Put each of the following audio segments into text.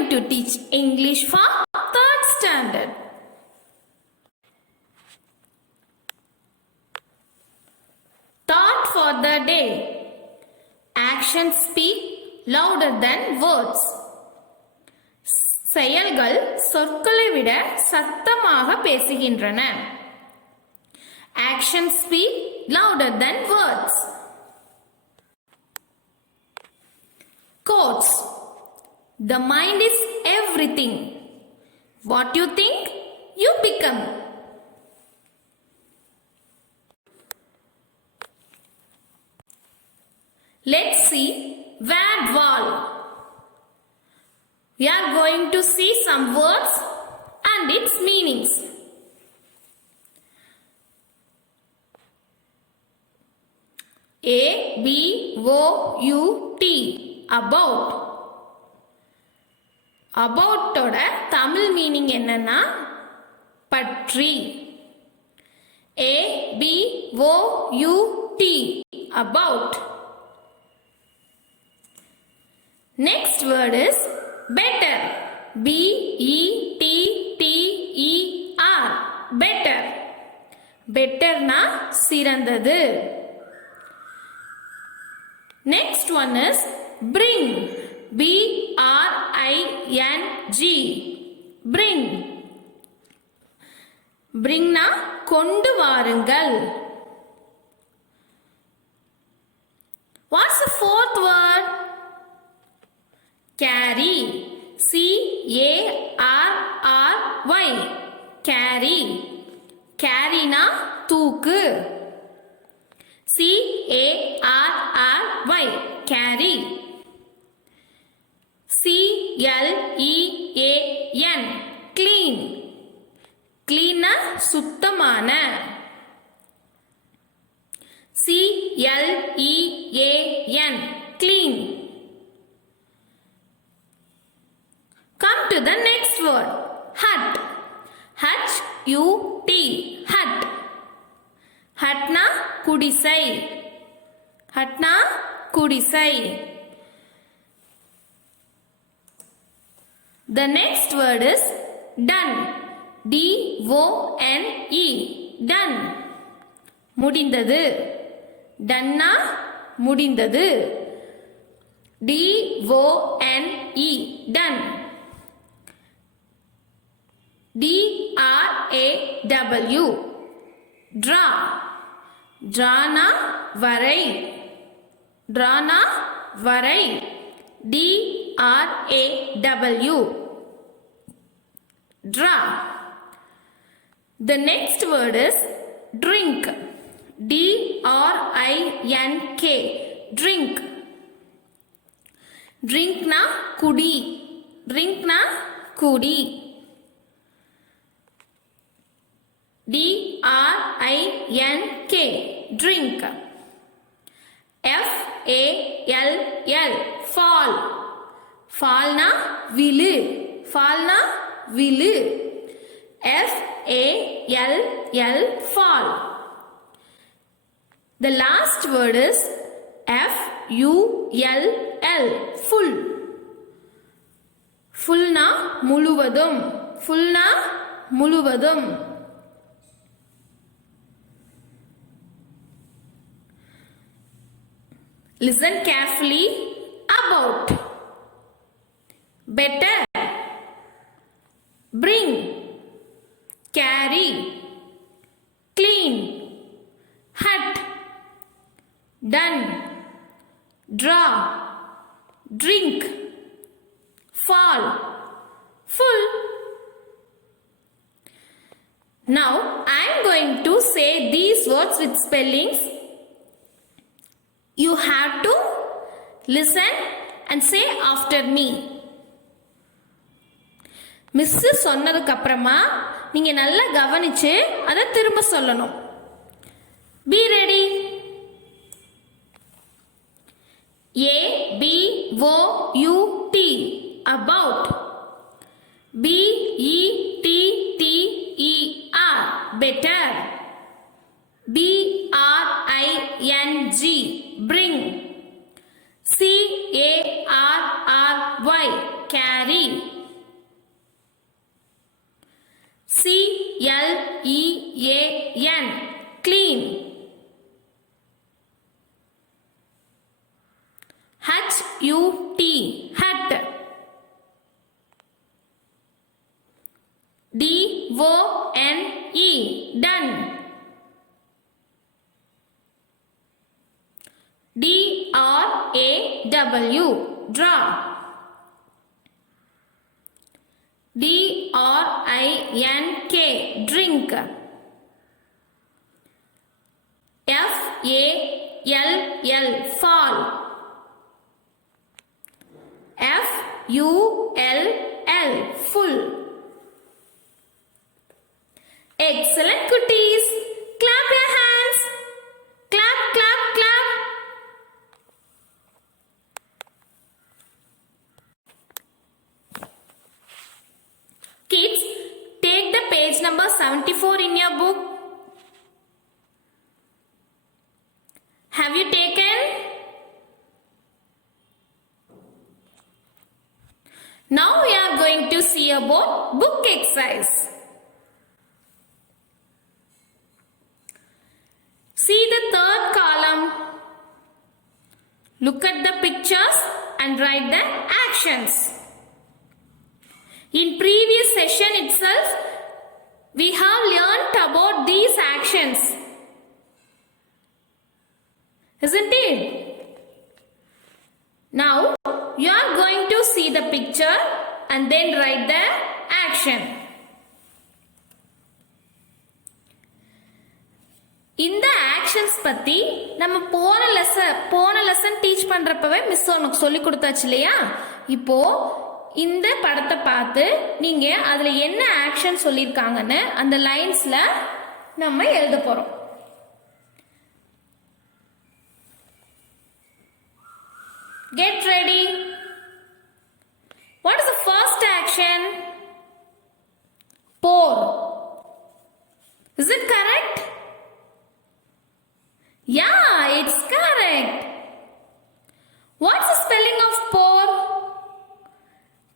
going to teach English for 3rd standard. Thought for the day. Actions speak louder than words. செயல்கள் சொற்களை விட சத்தமாக பேசுகின்றன. Actions speak louder than words. Quotes. The mind is everything. What you think, you become. Let's see word wall. We are going to see some words and its meanings. A-B-O-U-T. About. About ஓட தமிழ் மீனிங் என்னன்னா பற்றி. A-B-O-U-T. About. Next word is better. B-E-T-T-E-R. Better. Better na சிறந்தது. Next one is bring. B-R-I-N-G. Bring. Bring na கொண்டு வாருங்கள். What's the 4th word? Carry. C-A-R-R-Y. Carry. Carry na தூக்கு. C-A-R-R-Y. Carry. C-L-E-A-N. Clean. Clean na சுத்தமான. C-L-E-A-N. Clean. Come to the next word. Hut. H-U-T. Hut. Hut na குடிசை. Hut na குடிசை. The next word is done. D-O-N-E. Done. முடிந்தது. Done na முடிந்தது. D-O-N-E. Done. D-R-A-W. Draw. Draw na வரை. Draw na வரை. D-R-A-W. Draw. The next word is drink. D-R-I-N-K. Drink. Drink na kudi. Drink na kudi. D-R-I-N-K. Drink. F-A-L-L. Fall. Fall na விழு. Fall na விழு. F-A-L-L. Fall. The last word is F-U-L-L. Full. Full na முழுவதும். Full na முழுவதும். Listen carefully. About. Better. Bring. Carry. Clean. Hut. Done. Draw. Drink. Fall. Full. Now I am going to say these words with spellings. You have to listen and say after me. Miss சொன்னதுக்கு அப்புறமா நீங்க நல்லா கவனிச்சு அதை திரும்ப சொல்லணும். Be ready. A-B-O-U-T. About. B-E-T-T-E-R. Better. B-R-I-N-G. Bring. C-A-R-R-Y. Carry. Clean. Clean. Hut. Hut. Done. Done. Draw. Draw. Drink. Drink. Fall. Full. Excellent, cuties. Clap your hands. Clap, clap, clap. Kids, take the page number 74 in your book. Have you taken? Now we are going to see about book exercise. See the third column. Look at the pictures and write the actions. In previous session itself, we have learnt about these actions. Isn't it? Now, you are going to see the picture and then write the action. இந்த ஆக்ஷன்ஸ் பத்தி நம்ம போன lesson teach பண்றப்பவே மிஸ் உனக்கு சொல்லி கொடுத்தாச்சு இல்லையா? இப்போ இந்த படத்தை பார்த்து நீங்க அதுல என்ன ஆக்ஷன் சொல்லிருக்காங்கன்னு அந்த லைன்ஸ்ல நம்ம எழுத போறோம். Get ready. What is the first action? Pour. Is it correct? Yeah, it's correct. What's the spelling of pour?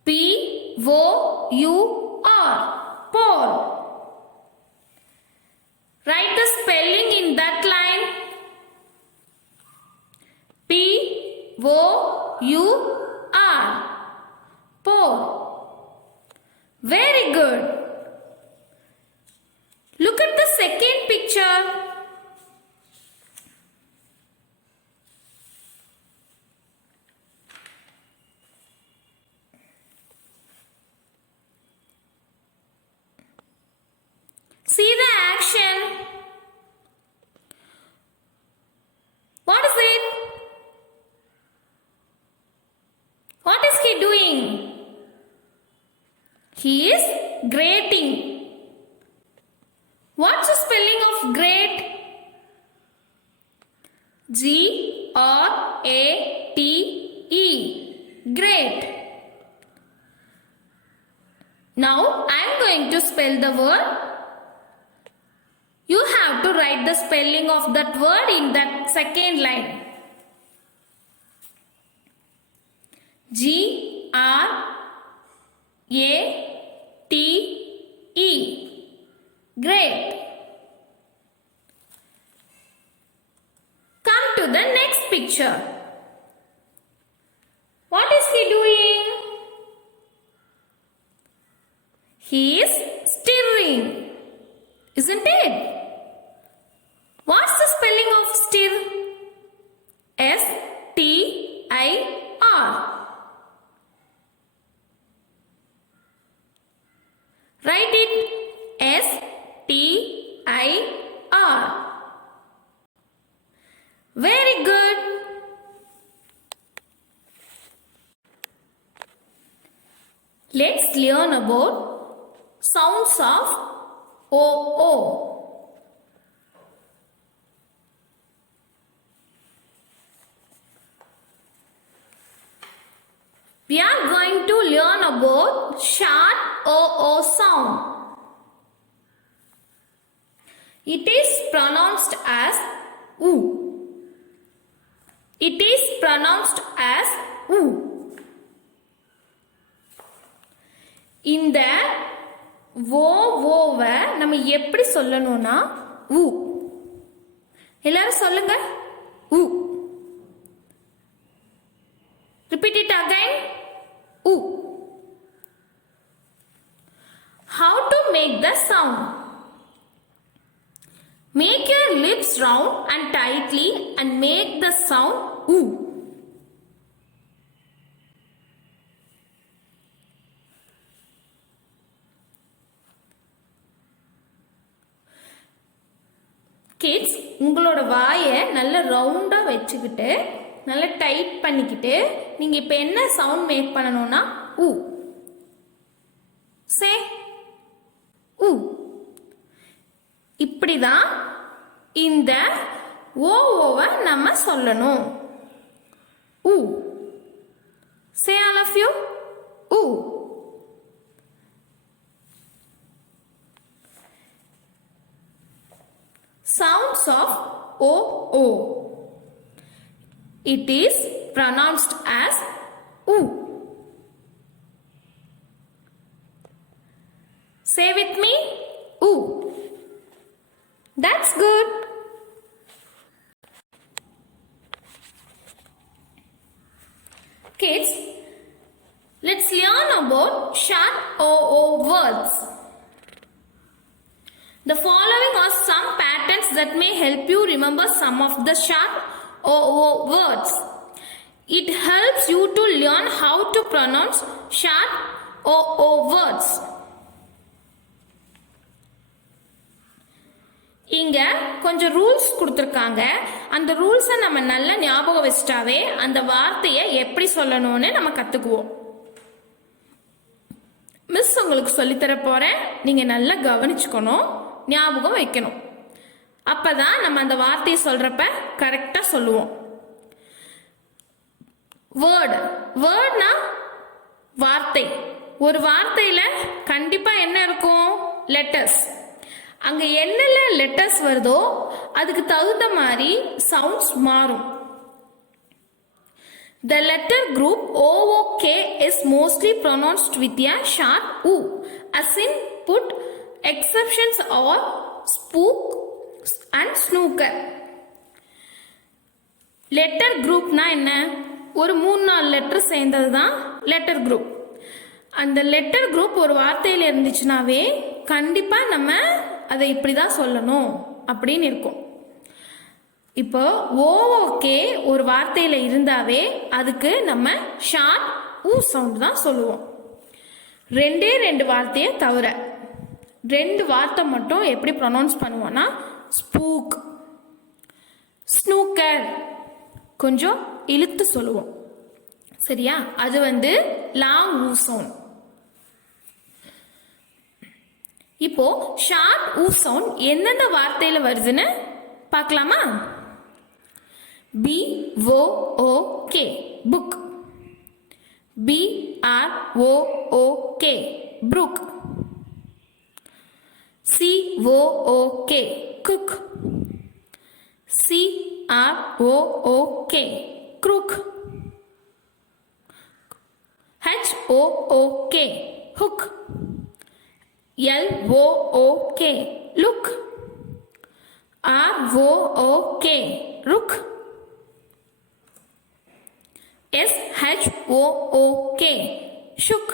P-O-U-R. Pour. Write the spelling in that line. P-O-U-R. Pour. Very good. Look at the second picture. See the action. What is it? What is he doing? He is grating. What's the spelling of grate? G-R-A-T-E. Grate. Now I am going to spell the word. You have to write the spelling of that word in that second line. G-R-A-T-E. Great. Come to the next picture. What is he doing? He is stirring. Isn't it? What's the spelling of stir? S-T-I-R. Write it. S-T-I-R. Very good. Let's learn about sounds of O-O. We are going to learn about short O-O sound. It is pronounced as oo. It is pronounced as oo. இந்த ஓவை நம்ம எப்படி சொல்லணும்னா உ. எல்லாரும் சொல்லுங்க. உ. Repeat it again. U. How to make the sound? Make your lips round and tightly and make the sound U. Kids, உங்களோட வாயை நல்ல ரவுண்டா வச்சுக்கிட்டு நல்ல டைட் பண்ணிக்கிட்டு நீங்க இப்ப என்ன சவுண்ட் மேக் பண்ணணும்னா உ. சே உ. இப்படிதான் இந்த ஓவை நம்ம சொல்லணும். உ. Say all of you. உ. Sounds of O. It is pronounced as U. Say with me, U. That's good. Kids, let's learn about short O words. The following are some patterns that may help you remember some of the short O words. It helps you to learn how to pronounce short O words. இங்க கொஞ்சம் ரூல்ஸ் கொடுத்திருக்காங்க. அந்த ரூல்ஸை நம்ம நல்ல ஞாபகம் வச்சிட்டாவே அந்த வார்த்தையை எப்படி சொல்லணும்னு நம்ம கத்துக்குவோம். மிஸ் உங்களுக்கு சொல்லித்தர போறேன். நீங்க நல்லா கவனிச்சுக்கணும், ஞாபகம் வைக்கணும். அப்பதான் நம்ம அந்த வார்த்தையை சொல்றப்ப கரெக்டா சொல்லுவோம். வேர்ட்னா வார்த்தை. ஒரு வார்த்தையில கண்டிப்பா என்ன இருக்கும்? லெட்டர்ஸ். அங்க என்னென்ன லெட்டர்ஸ் வருதோ அதுக்கு தகுந்த மாதிரி சவுண்ட்ஸ் மாறும். The letter group OOK is mostly pronounced with a short U. As in put, exceptions are spook and snooker. Letter குரூப்னா என்ன? ஒரு 3-4 லெட்டர் சேர்ந்தது தான் லெட்டர் குரூப். அந்த லெட்டர் குரூப் ஒரு வார்த்தையில் இருந்துச்சுனாவே கண்டிப்பா நம்ம அதை இப்படிதான் சொல்லணும் அப்படின்னு இருக்கும். இப்போ ஓகே ஒரு வார்த்தையில இருந்தாவே அதுக்கு நம்ம ஷார்ட் ஊ சவுண்ட் தான் சொல்லுவோம். 2 வார்த்தையை தவிர 2 வார்த்தை மட்டும் எப்படி ப்ரொனவுன்ஸ் பண்ணுவோம்னா ஸ்பூக், ஸ்னூக்கர் கொஞ்சம் இழுத்து சொல்லுவோம். சரியா? அது லாங் ஊ சவுண்ட். இப்போ ஷார்ட் ஊ சவுண்ட் எந்தெந்த வார்த்தையில வருதுன்னு பார்க்கலாமா? BOOK book, BROOK brook, COOK cook, CROOK crook, HOOK hook, LOOK look, ROOK rook, SHOOK shook,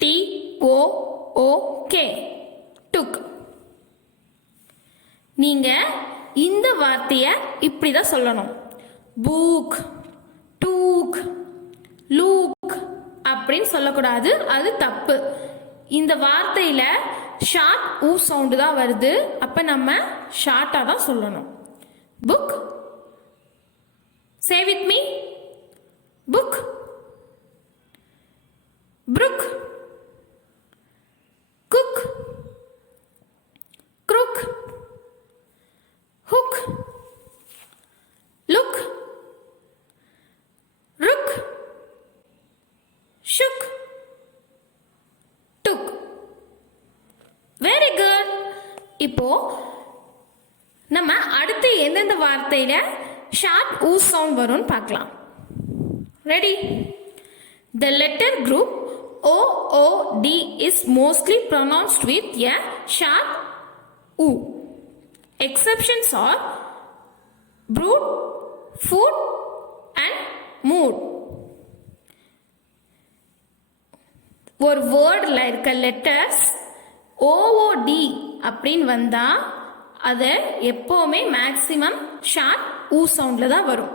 TOOK took. நீங்க இந்த வார்த்தையை இப்படிதான் சொல்லணும். பூக், டூக், லூக் அப்படின்னு சொல்லக்கூடாது. அது தப்பு. இந்த வார்த்தையில ஷார்ட் ஊ சவுண்டு தான் வருது. அப்ப நம்ம ஷார்ட்டா தான் சொல்லணும். Book. Say with me. Book. Brook. Cook. Crook. Hook. Look. Rook. Shook. Took. Very good. இப்போ நம்ம அடுத்து எந்தெந்த வார்த்தையில ஷார்ட் ஊ சவுண்ட் வரும்னு பார்க்கலாம். Ready? The letter group OOD is mostly pronounced with a sharp U. Exceptions are brood, food and mood. ஒரு வேர்டில் இருக்க லெட்டர்ஸ் OOD அப்படின்னு வந்தால் அதை எப்போவுமே மேக்ஸிமம் ஷார்ட் ஊ சவுண்டில் தான் வரும்.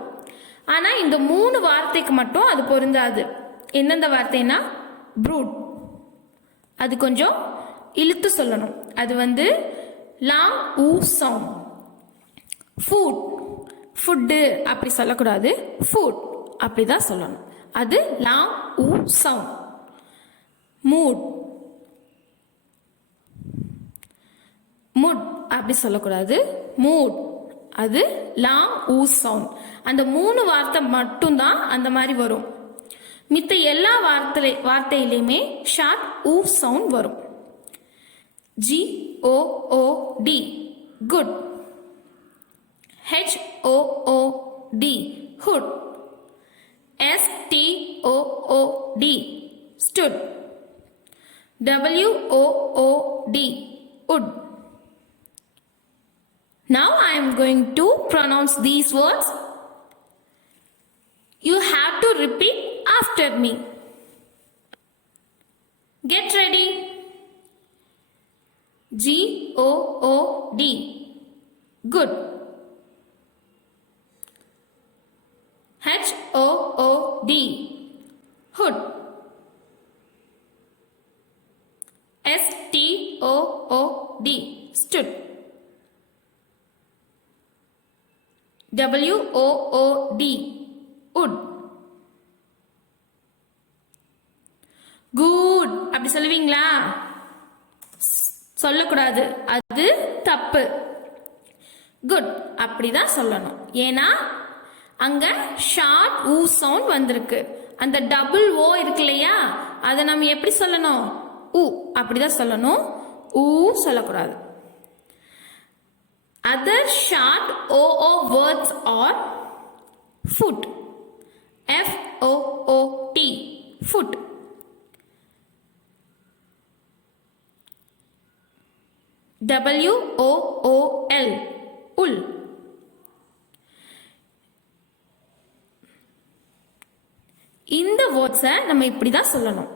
ஆனால் இந்த 3 வார்த்தைக்கு மட்டும் அது பொருந்தாது. எந்தெந்த வார்த்தைனா ப்ரூட், அது கொஞ்சம் இழுத்து சொல்லணும், அது லாங் ஊ சவுண்ட். ஃபுட், ஃபுட்டு அப்படி சொல்லக்கூடாது, ஃபுட் அப்படி தான் சொல்லணும், அது லாங் ஊ சவுண்ட். மூட், முட் அப்படி சொல்லக்கூடாது, மூட் அது லாங் ஊ சவுண்ட். அந்த 3 வார்த்தை மட்டும்தான் அந்த மாதிரி வரும். மித்த எல்லா வார்த்தையிலையுமே ஷார்ட் ஊ சவுண்ட் வரும். GOOD good, HOOD hood, STOOD stood, WOOD wood. Now I am going to pronounce these words. You have to repeat after me. Get ready. GOOD good, HOOD hood, STOOD stood, WOOD wood. Good அப்படி சொல்லுவீங்களா? சொல்லக்கூடாது, அது தப்பு. குட் அப்படிதான் சொல்லணும். ஏன்னா அங்க ஷார்ட் ஊ சவுண்ட் வந்திருக்கு. அந்த டபுள் ஓ இருக்கு இல்லையா, அதை நம்ம எப்படி சொல்லணும்? ஊ அப்படிதான் சொல்லணும், ஊ சொல்லக்கூடாது. Other short OO words are foot, FOOT, foot. WOOL, wool. இந்த வேர்ட்ஸை நம்ம இப்படி தான் சொல்லணும்.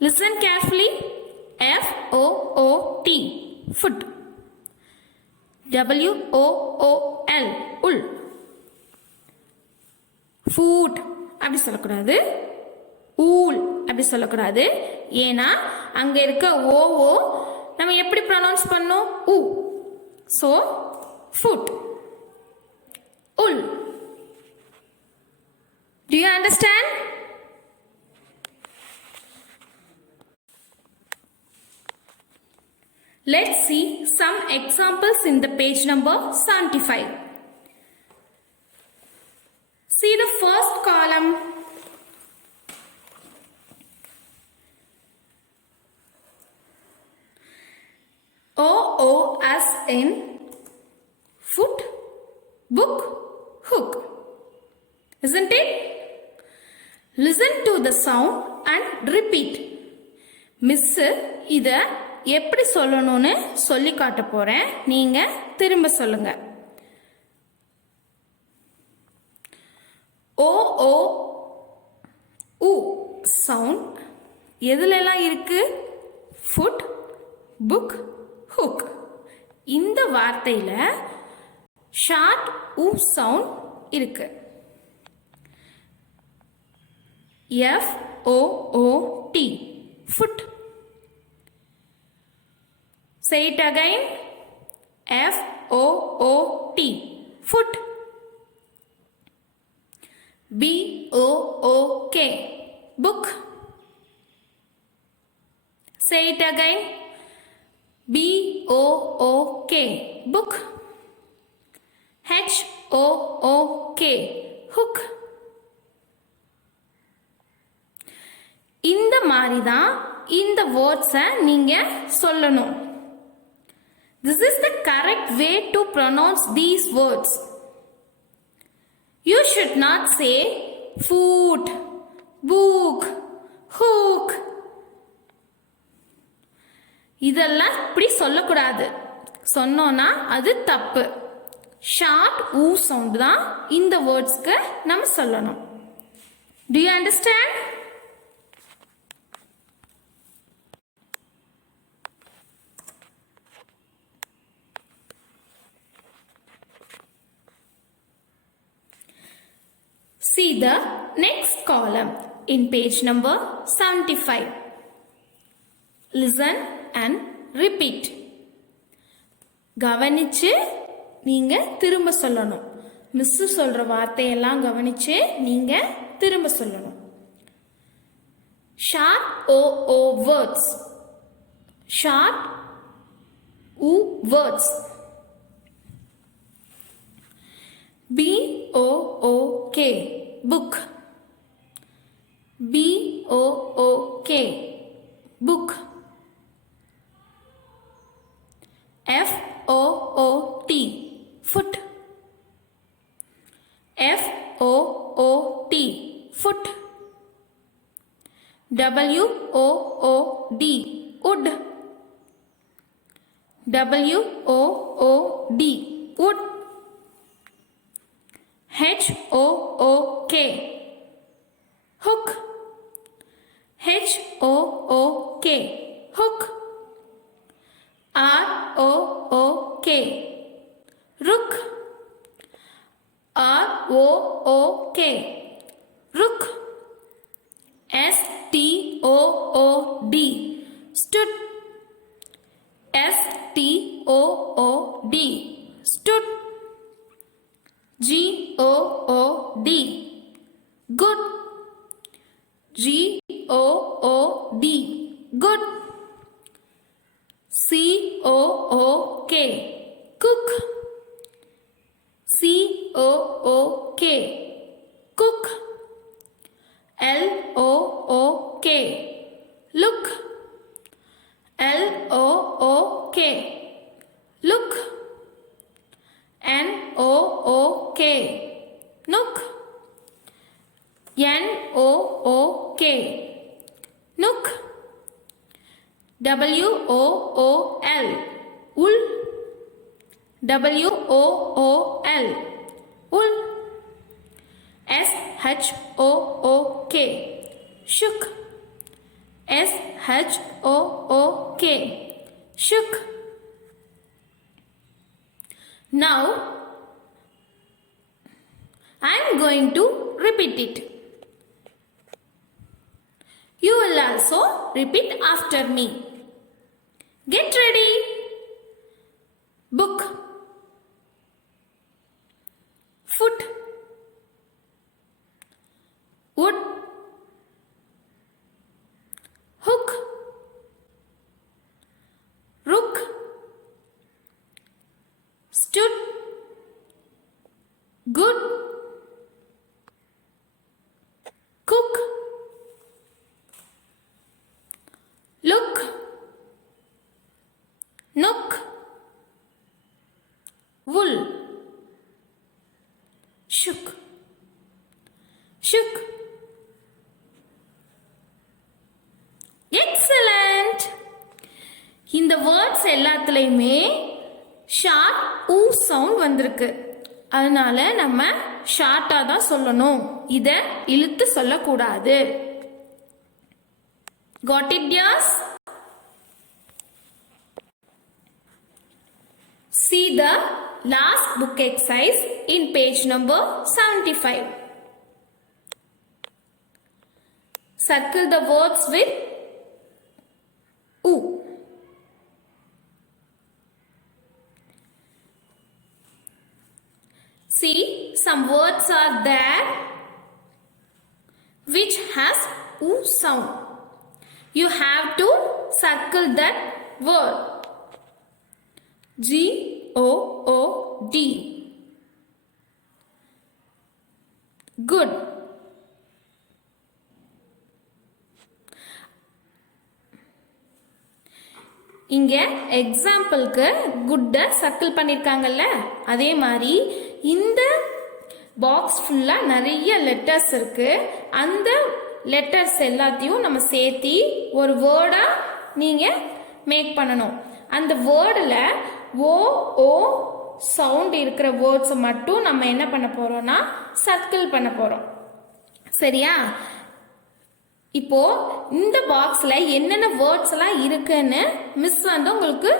Listen carefully. FOOT, foot. WOOL, wool. Foot அப்படி சொல்லக்கூடாது, ஊல் அப்படி சொல்லக்கூடாது. ஏன்னா அங்க இருக்க ஓஓ நம்ம எப்படி ப்ரொனவுன்ஸ் பண்ணோம்? ஊ. ஸோ ஃபுட், உல். Do you understand? Let's see some examples in the page number 75. See the first column. OO as in foot, book, hook. Isn't it? Listen to the sound and repeat. Miss இத எப்படி சொல்லணும்னு சொல்லி காட்ட போறேன், நீங்க திரும்ப சொல்லுங்க. OO U சவுண்ட் எதுலெல்லாம் இருக்கு? Foot, book, hook. இந்த வார்த்தையில ஷார்ட் ஊ சவுண்ட் இருக்கு. FOOT, foot. Say it again. FOOT, foot. BOOK, book. Say it again. BOOK, book. HOOK, hook. இந்த மாதிரி தான் இந்த வேர்ட்ஸை நீங்க சொல்லணும். This is the correct way to pronounce these words. You should not say foot, book, hook, இதெல்லாம் இப்படி சொல்லக்கூடாது. சொன்னோன்னா அது தப்பு. ஷார்ட் ஊ சவுண்ட் தான் இந்த வேர்ட்ஸ்க்கு நம்ம சொல்லணும். Do you understand? See the next column in page number 75. Listen and repeat. கவனிச்சு நீங்க திரும்ப சொல்லணும். மிஸ் சொல்ற வார்த்தையெல்லாம் கவனிச்சு நீங்க திரும்ப சொல்லணும். ஷார்ட் ஓ words. Short who words. BOOK book. BOOK book. FOOT foot. FOOT foot. WOOD wood. WOOD wood. HOOK hook. HOOK hook. ROOK rook. ROOK rook. STOOD stood. STOOD stood. GOOD good. GOOD good. COOK cook. COOK cook. LOOK look. LOOK look. NOOK nook. NOOK nook. WOOL wool. WOOL wool. SHOOK shook. SHOOK shook. Now I am going to repeat it. You will also repeat after me. Get ready. Book. Foot. Wood. Hook. Rook. Stood. Good. Cook. Look. Nook. Wool. Shook. Shook. Excellent. இந்த வேர்ட்ஸ் எல்லாத்துலயுமே ஷார்ட் ஊ சவுண்ட் வந்திருக்கு. அதனால நம்ம ஷார்ட்டா தான் சொல்லணும். இத இழுத்து சொல்லக்கூடாது. Got it, dears? See the last book exercise in page number 75. Circle the words with oo. See, some words are there which has oo sound. You have to circle that word. GOOD. Good. இங்க எக்ஸாம்பிளுக்கு குட்ட சர்க்கிள் பண்ணிருக்காங்கல்ல, அதே மாதிரி இந்த பாக்ஸ் ஃபுல்லா நிறைய லெட்டர்ஸ் இருக்கு. அந்த லெட்டர்ஸ் எல்லாத்தையும் நம்ம சேர்த்தி ஒரு வேர்டா நீங்க மேக் பண்ணணும். அந்த வேர்டில் ஓ ஓ சவுண்ட் இருக்கிற வேர்ட்ஸை மட்டும் நம்ம என்ன பண்ண போகிறோம்னா சர்க்கிள் பண்ண போகிறோம். சரியா? இப்போ இந்த பாக்ஸில் என்னென்ன வேர்ட்ஸ் எல்லாம் இருக்குன்னு மிஸ் வந்து உங்களுக்கு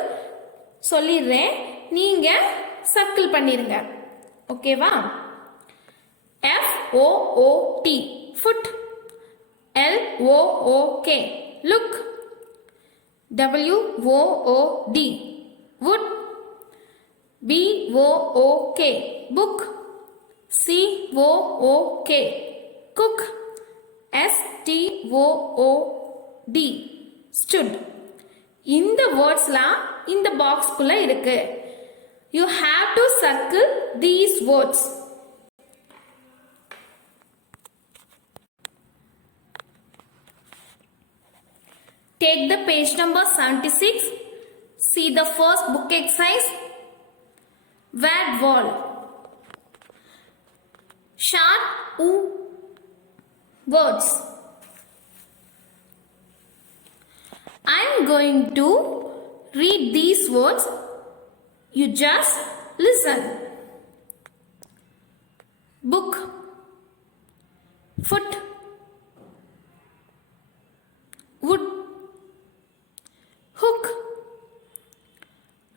சொல்லிடுறேன். நீங்கள் சர்க்கிள் பண்ணிடுங்க. ஓகேவா? FOOT foot, LOOK look, WOOD wood, BOOK book, COOK cook, STOOD stood. இந்த வேர்ட்ஸ்லாம் இந்த பாக்ஸ்குள்ள இருக்கு. You have to circle these words. Take the page number 76. See the first book exercise. Word wall. Short words. I am going to read these words. You just listen. Book, foot, wood, hook,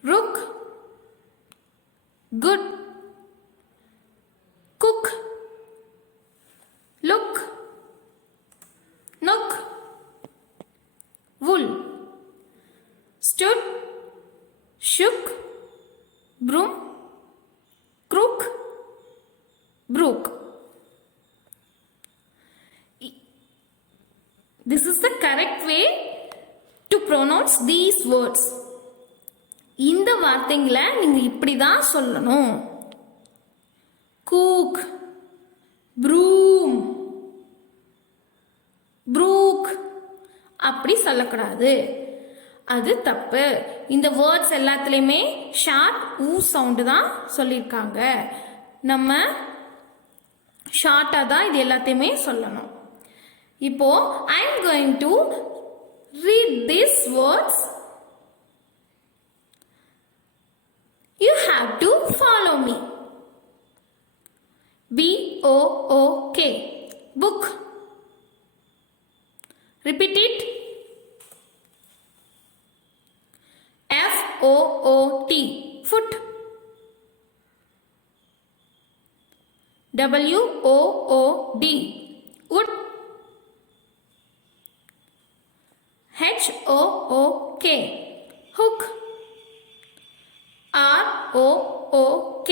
rook, good, cook, look, nook, wool, stood, shook, broom, crook, brook. This is the correct way to pronounce these words. இந்த வார்த்தைங்களை நீங்க இப்படி தான் சொல்லணும். cook, broom, brook அப்படி சொல்லக்கூடாது. அது தப்பு. இந்த வேர்ட்ஸ் எல்லாத்துலேயுமே ஷார்ட் ஊ சவுண்டு தான் சொல்லியிருக்காங்க. நம்ம ஷார்ட்டாக தான் இது எல்லாத்தையுமே சொல்லணும். இப்போ I am going to read this words. You have to follow me. BOOK book. Repeat it. FOOT foot, WOOD wood, HOOK hook, ROOK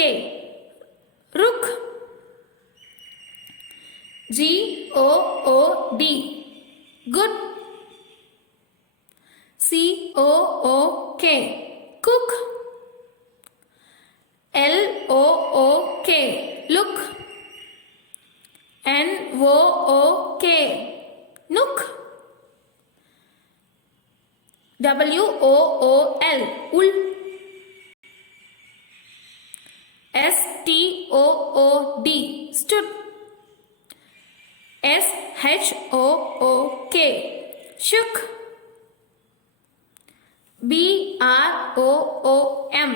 rook, GOOD good, COOK cook, LOOK look, NOOK nook, WOOL wool, STOOD stood, SHOOK shook, BROOM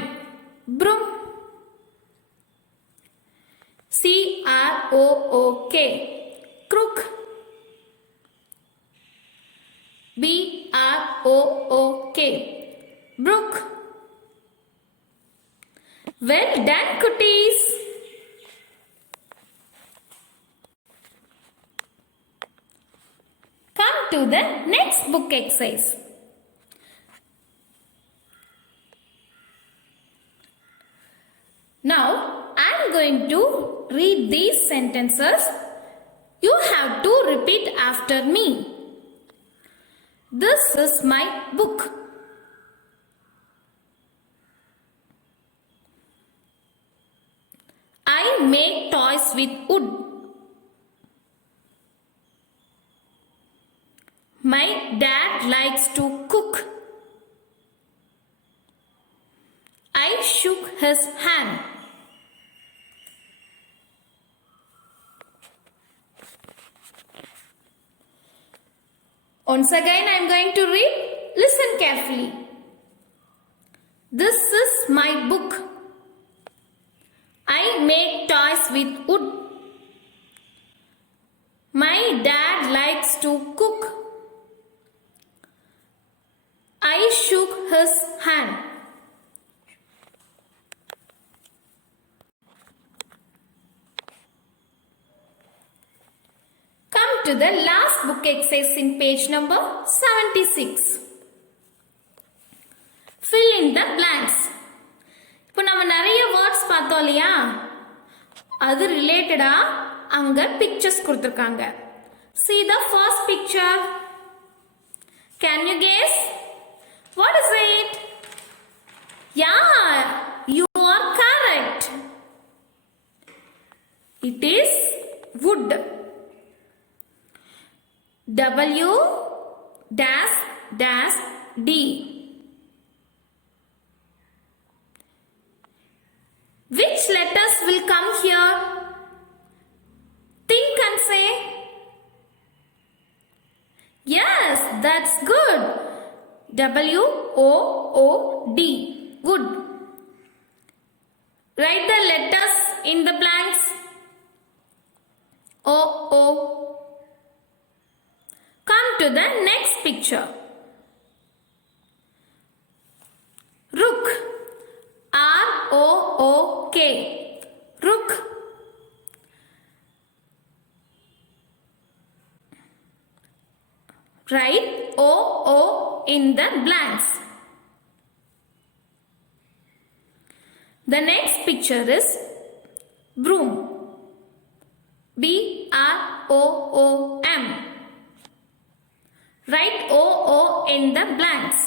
broom, CROOK crook, BROOK brook. Well done, cuties. Come to the next book exercise. Now I am going to read these sentences. You have to repeat after me. This is my book. I make toys with wood. My dad likes to cook. I shook his hand. Once again I am going to read. Listen carefully. This is my book. I make toys with wood. My dad likes to cook. I shook his hand. Come to the last book exercise in page number 76. Fill in the blanks. இப்போ நம்ம நிறைய வேர்ட்ஸ் பார்த்தோம் இல்லையா, அது ரிலேட்டடா அங்க பிக்சர்ஸ் கொடுத்திருக்காங்க. See the first picture. Can you guess? What is it? Yeah, you are correct. It is wood. W dash dash D. Which letters will come here? Think and say. Yes, that's good. W O O D. Wood. Write the letters in the blanks. O O. Come to the next picture. Rook. R O O K. Rook. Write O O in the blanks. The next picture is broom. B R O O M. Write O O in the blanks.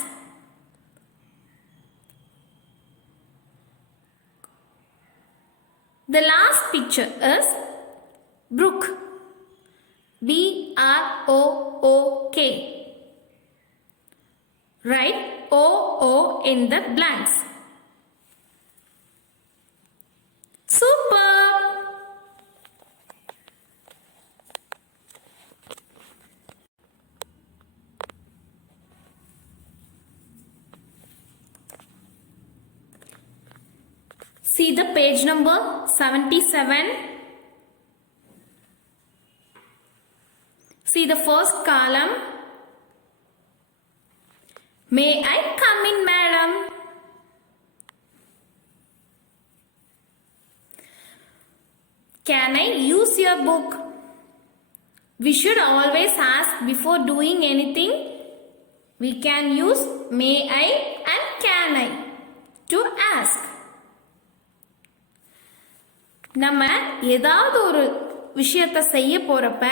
The last picture is brook. B R O O K. Write O O in the blanks. Super! See the page number 77. See the first column. May I come in, madam? Can I use your book? We should always ask before doing anything. We can use may I and can I to ask. நம்ம ஏதாவது ஒரு விஷயத்தை செய்ய போறப்ப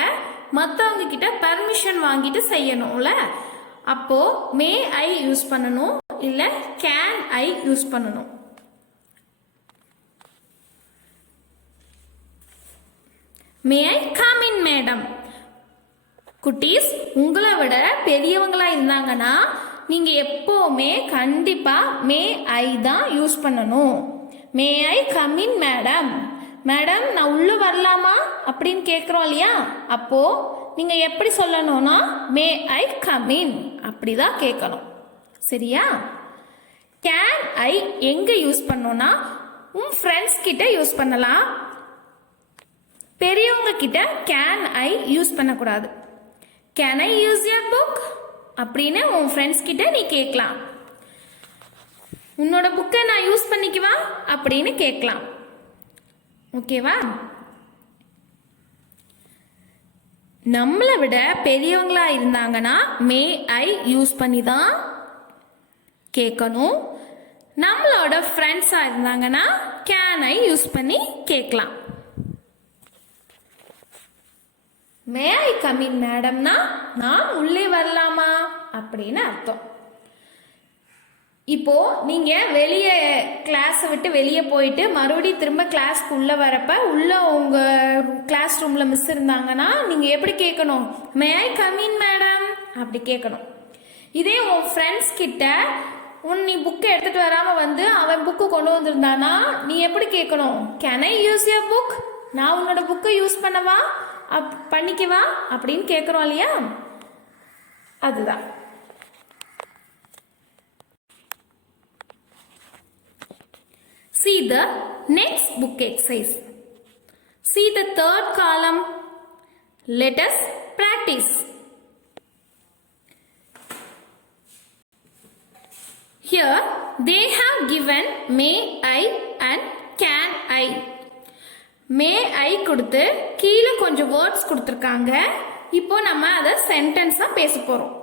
மற்றவங்க கிட்ட பர்மிஷன் வாங்கிட்டு செய்யணும்ல, அப்போ மே ஐ யூஸ் பண்ணணும், இல்ல கேன் ஐ யூஸ் பண்ணணும். May I come in madam. குட்டீஸ், உங்களை விட பெரியவங்களா இருந்தாங்கன்னா நீங்க எப்பவுமே கண்டிப்பா மே ஐ தான் யூஸ் பண்ணணும். May I come in madam. Madam, நான் உள்ள வரலாமா அப்படின்னு கேட்குறோம் இல்லையா, அப்போ நீங்க எப்படி சொல்லணும்னா மே ஐ கம் இன் அப்படிதான் கேட்கணும். சரியா? கேன் ஐ எங்க யூஸ் பண்ணோம்னா உன் ஃப்ரெண்ட்ஸ் கிட்ட யூஸ் பண்ணலாம். பெரியவங்க கிட்ட கேன் ஐ யூஸ் பண்ணக்கூடாது. Can I use your book அப்படின்னு உன் ஃப்ரெண்ட்ஸ் கிட்ட நீ கேட்கலாம். உன்னோட புக்கை நான் யூஸ் பண்ணிக்குவா அப்படின்னு கேட்கலாம். ஓகேவா? நம்மளை விட பெரியவங்களா இருந்தாங்கன்னா மே ஐ யூஸ் பண்ணி தான் கேட்கணும். நம்மளோட ஃப்ரெண்ட்ஸா இருந்தாங்கன்னா கேன் ஐ யூஸ் பண்ணி கேட்கலாம். மே ஐ கம் இன் மேடம்னா நான் உள்ளே வரலாமா அப்படின்னு அர்த்தம். இப்போ நீங்க வெளியே கிளாஸை விட்டு வெளியே போயிட்டு மறுபடியும் திரும்ப கிளாஸ்க்கு உள்ள வரப்ப உள்ள உங்க கிளாஸ் ரூம்ல மிஸ் இருந்தாங்கன்னா நீங்க எப்படி கேட்கணும்? மே ஐ கம் இன் மேடம் அப்படி கேட்கணும். இதே உன் ஃப்ரெண்ட்ஸ் கிட்ட நீ புக்கை எடுத்துட்டு வராம வந்து அவன் புக்கு கொண்டு வந்திருந்தானா நீ எப்படி கேட்கணும்? Can I use your book? நான் உன்னோட புக்கை யூஸ் பண்ணவா பண்ணிக்கவா அப்படின்னு கேட்குறோம் இல்லையா, அதுதான். See the next book exercise. See the third column. Let us practice. Here they have given may I and can I. May I கொடுத்து கீழே கொஞ்சம் வேர்ட்ஸ் கொடுத்துருக்காங்க. இப்போ நம்ம அதை சென்டென்ஸாக பேச போகிறோம்.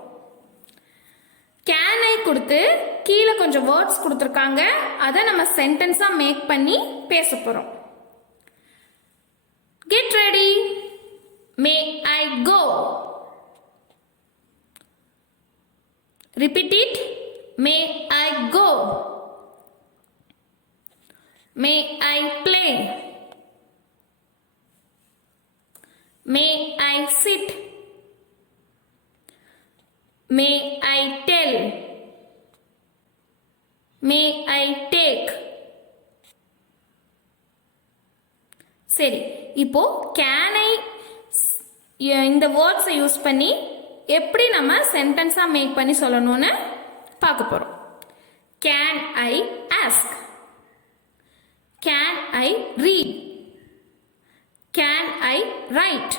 கேன் ஐ கொடுத்து கீழே கொஞ்சம் வேர்ட்ஸ் கொடுத்துருக்காங்க. அதை நம்ம சென்டென்ஸாக மேக் பண்ணி பேச போகிறோம். Get ready. May I go? Repeat it. May I go? May I play? May I sit? May I tell? May I take? சரி, இப்போ can I இந்த வேர்ட்ஸை யூஸ் பண்ணி எப்படி நம்ம சென்டென்ஸாக மேக் பண்ணி சொல்லணும்னு பார்க்க போகிறோம். Can I ask? Can I read? Can I right?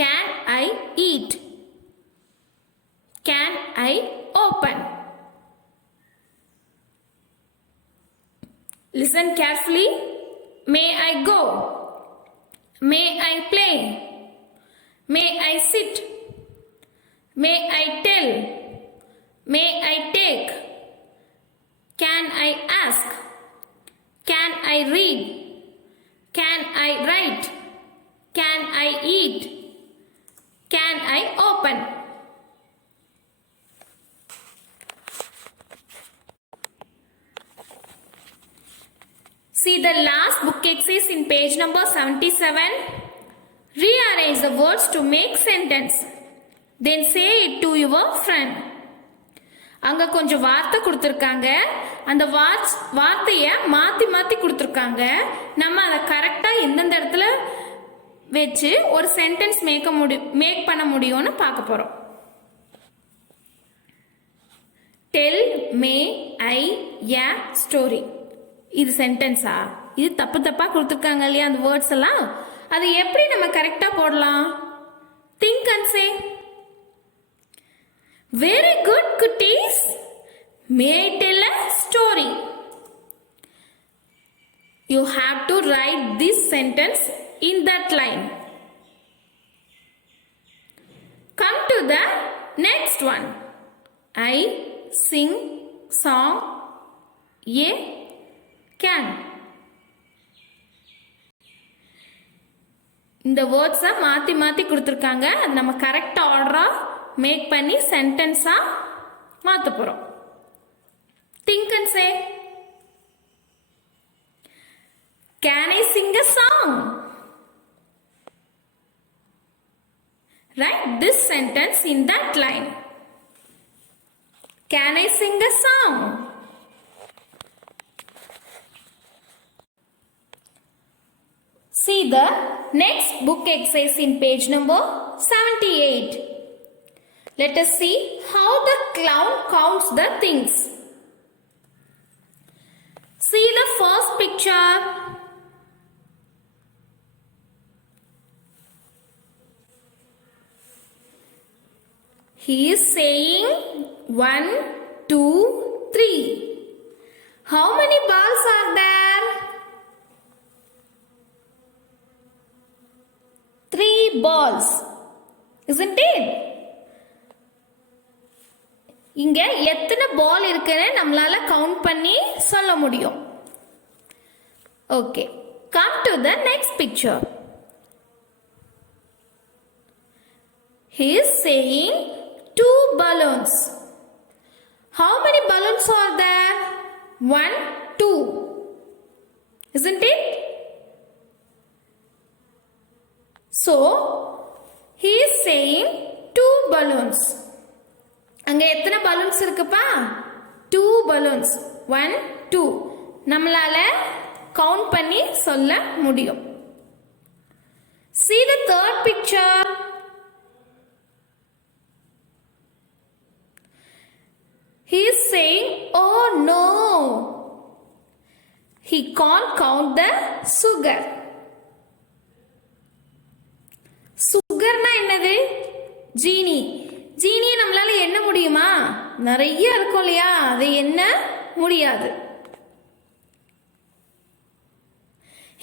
Can I eat? Can I open? Listen carefully. May I go? May I play? May I sit? May I tell? May I take? Can I ask? Can I read? Can I write? Can I eat? Can I open? See the last book exercise in page number 77. Rearrange the words to make sentence. Then say it to your friend. அங்க கொஞ்சம் வார்த்தை கொடுத்துருக்காங்க. அந்த வார்த்தையை மாற்றி மாற்றி கொடுத்துருக்காங்க. நம்ம அதை கரெக்டாக எந்தெந்த இடத்துல வச்சு ஒரு சென்டென்ஸ் மேக் பண்ண முடியும்னு பார்க்க போகிறோம். Tell me I a story. இது சென்டென்ஸா? இது தப்பு தப்பாக கொடுத்துருக்காங்க இல்லையா அந்த வேர்ட்ஸ் எல்லாம். அது எப்படி நம்ம கரெக்டாக போடலாம்? Think and say. Very good குட்டீஸ். May I tell a story. You have to write this sentence in that line. Come to the next one. I sing song a can. இந்த வேர்ட்ஸை மாற்றி மாற்றி கொடுத்துருக்காங்க. அது நம்ம கரெக்டாக ஆர்டராக மேக் பண்ணி சென்டென்ஸாக மாற்ற போகிறோம். Think and say. Can I sing a song? Write this sentence in that line. Can I sing a song? See the next book exercise in page number 78. Let us see how the clown counts the things. See the first picture. He is saying 1, 2, 3. How many balls are there? 3 balls. Isn't it? இங்க எத்தனை பால் இருக்குன்னு நம்மளால கவுண்ட் பண்ணி சொல்ல முடியும். Okay, come to the next picture. He is saying 2 balloons. How many balloons are there? 1, 2. Isn't it? So, he is saying 2 balloons. அங்க எத்தனை balloons இருக்குப்பா? 2 balloons. 1, 2. நம்மளால கவுண்ட் பண்ணி சொல்ல முடியும். See the third picture. He is saying, oh no. He can't count the sugar. சுகர்னா என்னது? ஜீனி. ஜீனியை நம்மளால எண்ண முடியுமா? நிறைய இருக்கும் இல்லையா, அது எண்ண முடியாது.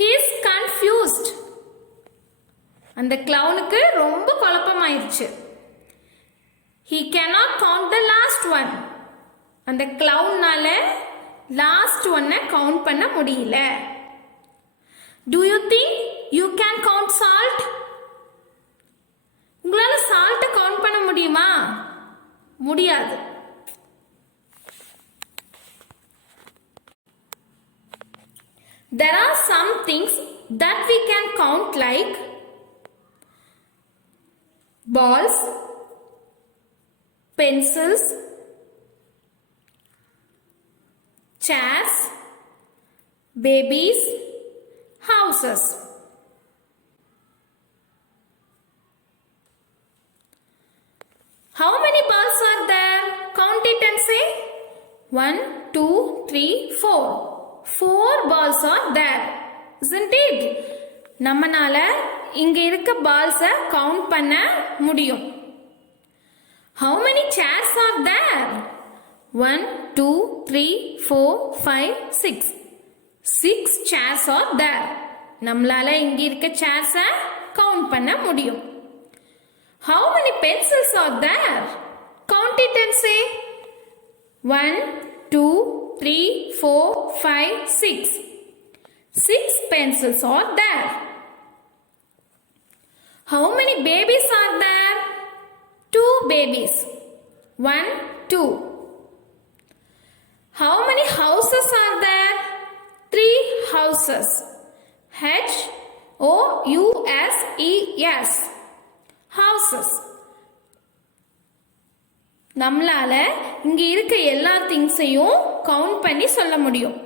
He is confused. அந்த கிளவுனுக்கு ரொம்ப குழப்பமாயிருச்சு. He cannot count the last one. அந்த கிளவுனால லாஸ்ட் ஒன்னை கவுண்ட் பண்ண முடியல. Do you think you can count salt? உங்களால சால்ட்டை கவுண்ட் பண்ண முடியுமா? முடியாது. There are some things that we can count like balls, pencils, chairs, babies, houses. How many balls are there? Count it and say 1, 2, 3, 4. 4 balls are there, isn't it? நம்மனால இங்க இருக்க பால்ஸை கவுண்ட் பண்ண முடியும். How many chairs are there? 1, 2, 3, 4, 5, 6. 6 chairs are there. நம்மளால இங்க இருக்க சேர்ஸை கவுண்ட் பண்ண முடியும். How many pencils are there? Count it and say 1, 2, 3, 4, 5, 6. 6 pencils are there. How many babies are there? 2 babies. 1, 2. How many houses are there? 3 houses. H-O-U-S-E-S. Houses. நம்மளால இங்க இருக்க எல்லா திங்ஸையும் கவுண்ட் பண்ணி சொல்ல முடியும்.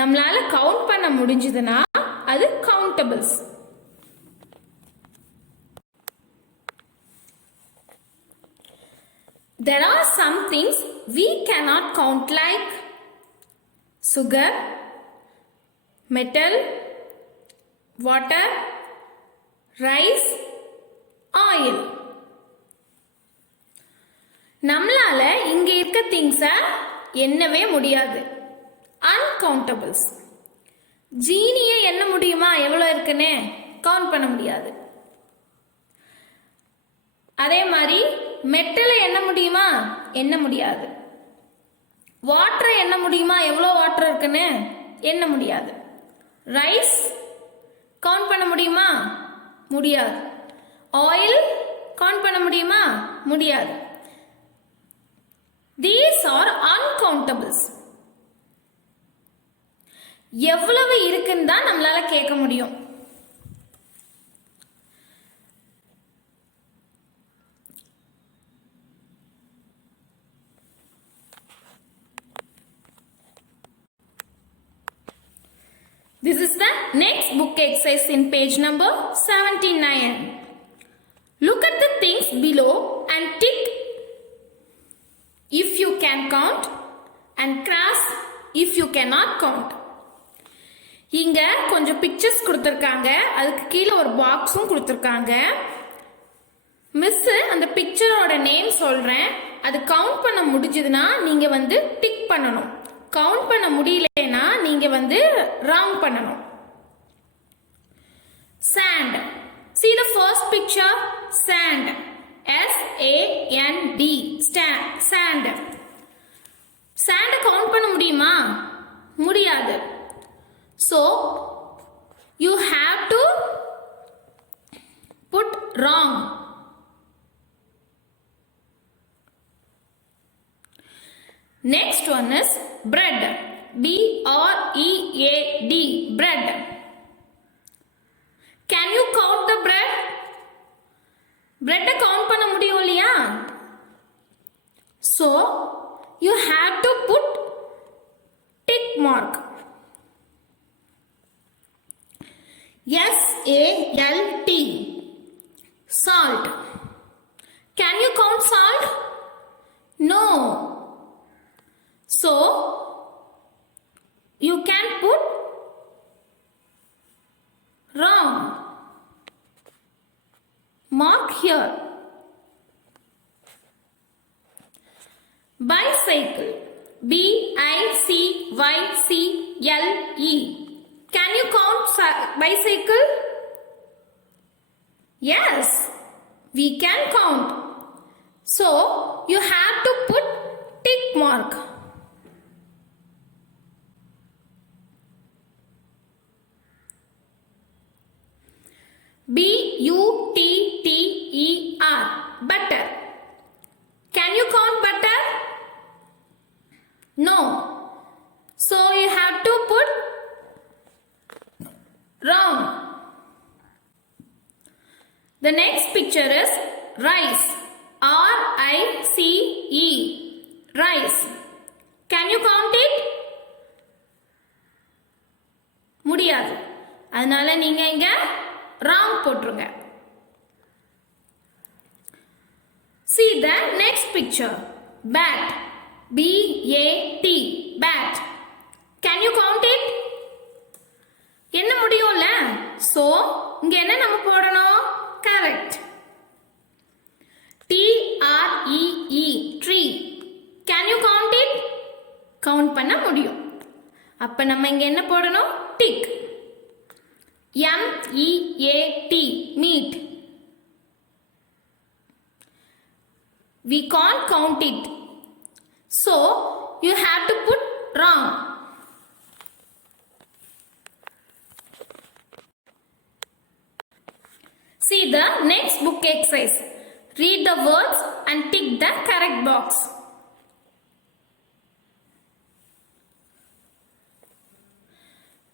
நம்மளால கவுண்ட் பண்ண முடிஞ்சதுன்னா அது கவுண்டபிள்ஸ். There are some things we cannot count like sugar, metal, water, rice, oil. நம்மளால இங்க இருக்க திங்ஸை எண்ணவே முடியாது. அன்கவுண்டபிள்ஸ். ஜீனியை எண்ண முடியுமா எவ்வளோ இருக்குன்னு? கவுண்ட் பண்ண முடியாது. அதே மாதிரி மெட்டலை எண்ண முடியுமா? எண்ண முடியாது. வாட்டரை எண்ண முடியுமா எவ்வளோ வாட்டர் இருக்குன்னு? எண்ண முடியாது. ரைஸ் கவுண்ட் பண்ண முடியுமா? முடியாது. ஆயில் கவுண்ட் பண்ண முடியுமா? முடியாது. These are uncountables. எவ்வளவு இருக்குன்னு தான் நம்மளால கேட்க முடியும். This is the next book exercise in page number 79. Look at the things below and tick if you can count and cross if you cannot count. இங்க கொஞ்சம் பிக்சர்ஸ் கொடுத்திருக்காங்க, அதுக்கு கீழே ஒரு பாக்ஸும் கொடுத்திருக்காங்க. மிஸ் அந்த பிக்சரோட நேம் சொல்றேன், அது கவுண்ட் பண்ண முடிஞ்சதுன்னா நீங்க வந்து டிக் பண்ணணும். கவுண்ட் பண்ண முடியலனா நீங்க வந்து ராங் பண்ணணும். sand. See the first picture, sand. S-A-N-D. sand. sand count பண்ண முடியுமா? முடியாது. So you have to put wrong. Next one is bread. B-R-E-A-D. bread. Can you count the bread? bread count பண்ண முடியும் இல்லையா? So you have to put tick mark. S-A-L-T. salt. Can you count salt? No. So, you can put wrong mark here. Bicycle. B-I-C-Y-C-L-E. Can you count bicycle? Yes, we can count. So, you have to put tick mark. B-U-T-T-E-R. Butter. Can you count butter? No. So you have to put wrong. The next picture is rice. R-I-C-E. Rice. Can you count it? முடியாது. அதனால நீங்க இங்க wrong போட்டுருங்க. See the next picture. Bat. B-A-T. Bat. Can you count it? என்ன முடியும்ல? So, இங்க என்ன நம்ம போடணும்? Correct. T-R-E-E. Tree. Can you count it? Count பண்ண முடியும். அப்ப நம்ம இங்க என்ன போடணும்? Tick. M-E-A-T. Meat. We can't count it. So, you have to put wrong. See the next book exercise. Read the words and tick the correct box.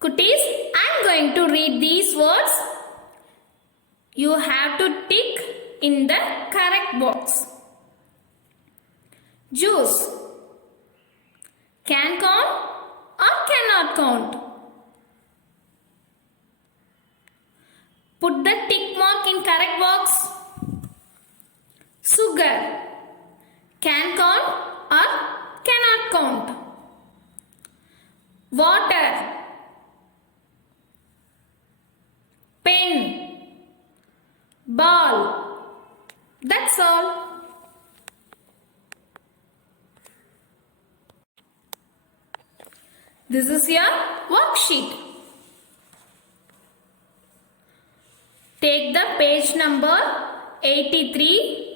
Kutties, I am going to read these words. You have to tick in the correct box. Juice. Can count or cannot count? Put the tick mark in correct box. Sugar. Can count or cannot count? Water. Pen. Ball. That's all. This is your worksheet. Take the page number 83.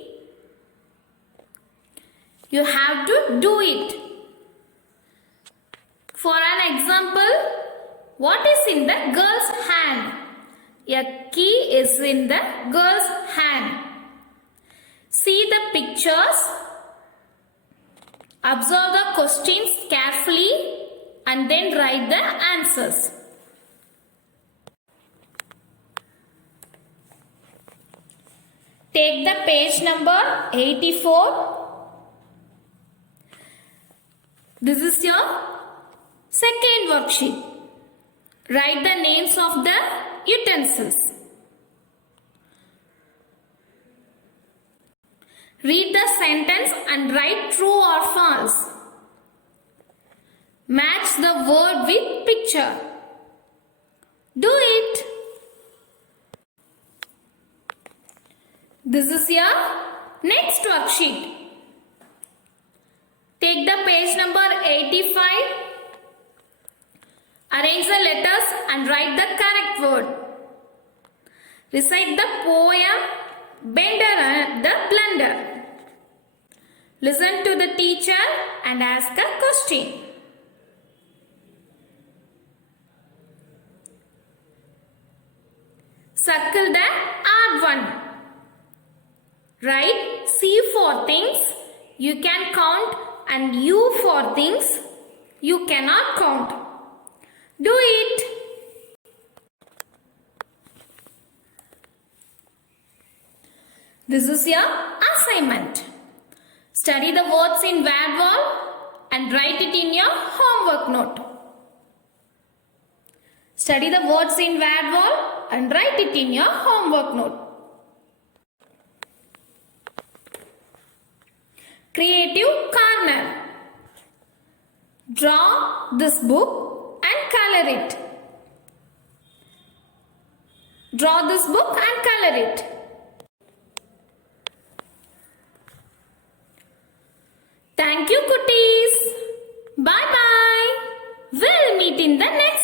You have to do it. For an example, what is in the girl's hand? A key is in the girl's hand. See the pictures. Observe the questions carefully and then write the answers. Take the page number 84. This is your second worksheet. Write the names of the utensils. Read the sentence and write true or false. Match the word with picture. Do it. This is your next worksheet. Take the page number 85. Arrange the letters and write the correct word. Recite the poem Bender and the Blunder. Listen to the teacher and ask a question. Circle the odd one. Write C for things you can count and U for things you cannot count. Do it. This is your assignment. Study the words in word wall and write it in your homework note. Study the words in word wall and write it in your homework note. Creative corner. Draw this book and color it. Draw this book and color it. Thank you, Kutties. Bye bye. We'll meet in the next